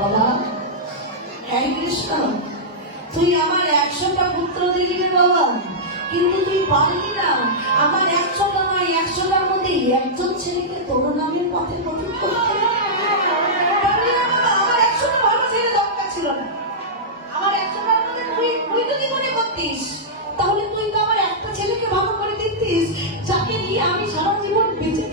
বাবা। হ্যাঁ কৃষ্ণ তুই আমার একশোটা পুত্র দিলি রে বাবা। কিন্তু তুই পারলি না। আমার একশোটা নয় একশোটার মধ্যে একজন ছেলেকে তোর নামের পথে পথিত করতে পারলি না বাবা, আমার তুই তুই মনে করতিস তাহলে তুই তো আমার একটা ছেলেকে ভালো করে যাকে আমি সারা জীবন বেঁচে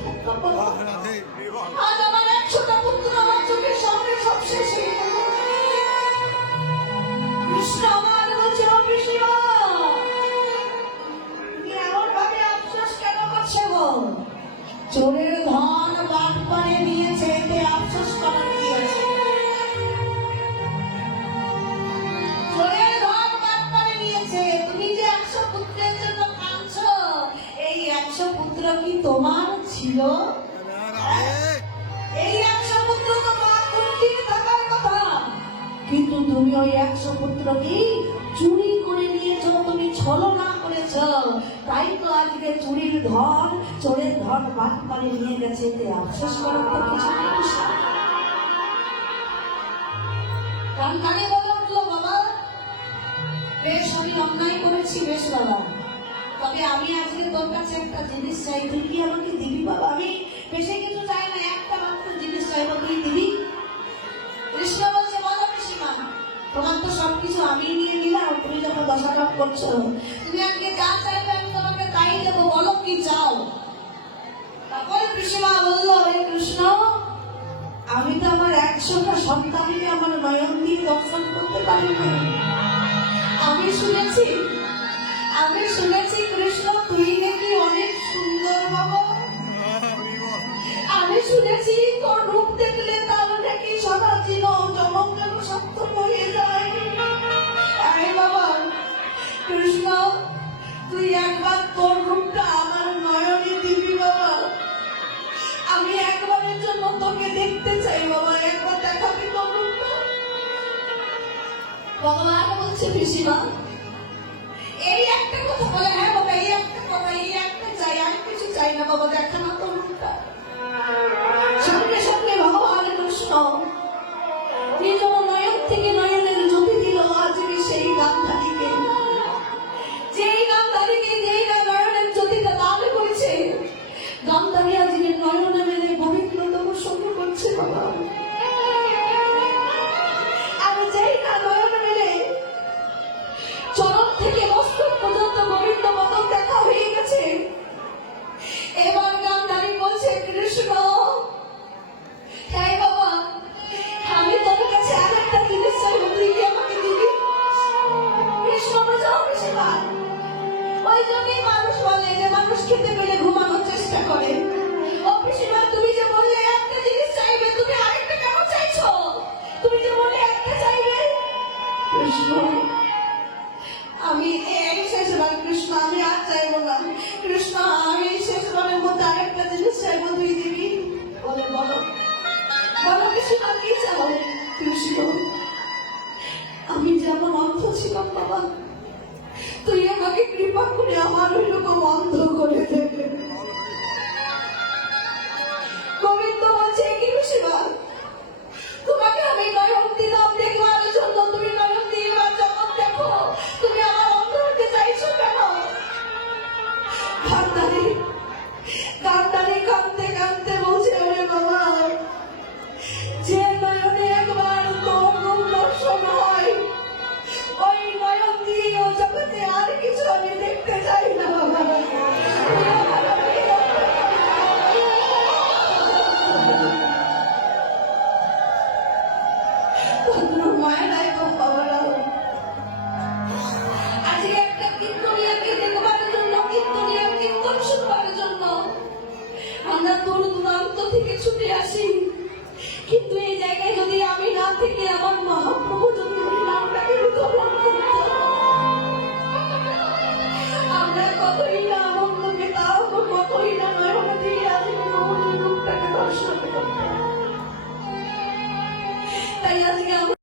চোরের ধন বাট পারে নিয়েছে এতে আফসোস করার কি আছে? চোরের ধন বাট পারে নিয়েছে তুমি যে একশো পুত্রের জন্য কাঁদছো এই একশো পুত্র কি তোমার ছিল? এই একশো পুত্র তো কিন্তু তুমি ওই একশো পুত্রকে চুরি করে নিয়েছো, তুমি ছলনা করেছ। তাই তো আজকে চুরির ধন, চোরের ধন বাদ নিয়ে গেছে এতে আফসোস করার তো কিছু নেই কানে বলে, উঠল বাবা বেশ, আমি অন্যায় করেছি, বেশ বাবা। তবে আমি আজকে তোর কাছে একটা জিনিস চাই। তুই কি আমাকে দিবি বাবা? আমি বেশি কিছু করছ? তুমি আজকে যা চাইবে আমি তোমাকে তাই দেবো। বলো কি চাও? তারপরে পিসিমা বলল হরে কৃষ্ণ, আমি তো আমার একশোটা সন্তানকে আমার নয়ন দিয়ে দর্শন করতে পারি না আমি শুনেছি আমি শুনেছি কৃষ্ণ, তুই নাকি অনেক সুন্দর কারণের জন্য তোকে দেখতে চাই। বাবা, একবার দেখাবি তমরুকটা ভগবান বলছে, পিসিমা, এই একটা কথা বলে হ্যাঁ বাবা, এই একটা কথা, এই একটা চাই, আর কিছু চাই না বাবা, দেখা না তমরুকটা সঙ্গে সঙ্গে ভগবানের প্রশ্ন ওই জন্যই মানুষ বলে যে মানুষ খেতে পেলে ঘুমানোর চেষ্টা করে। কৃপা করে আমার ওই রকম অন্ধ করে দেবে গোবিন্দ বলছে কি সেবা তোমাকে আমি নয়ন দিলাম দেখবার জন্য। তুমি নয়ন দিবার জগৎ দেখো। তুমি আমার অন্ধ হতে চাইছো কেন? ছুটে আসি। কিন্তু এই জায়গায় যদি আমি না থেকে আমার মহাপ্রভু যদি নামটাকে আমরা কতই না আনন্দকে তাও কতই না নয়না দর্শন তাই আজকে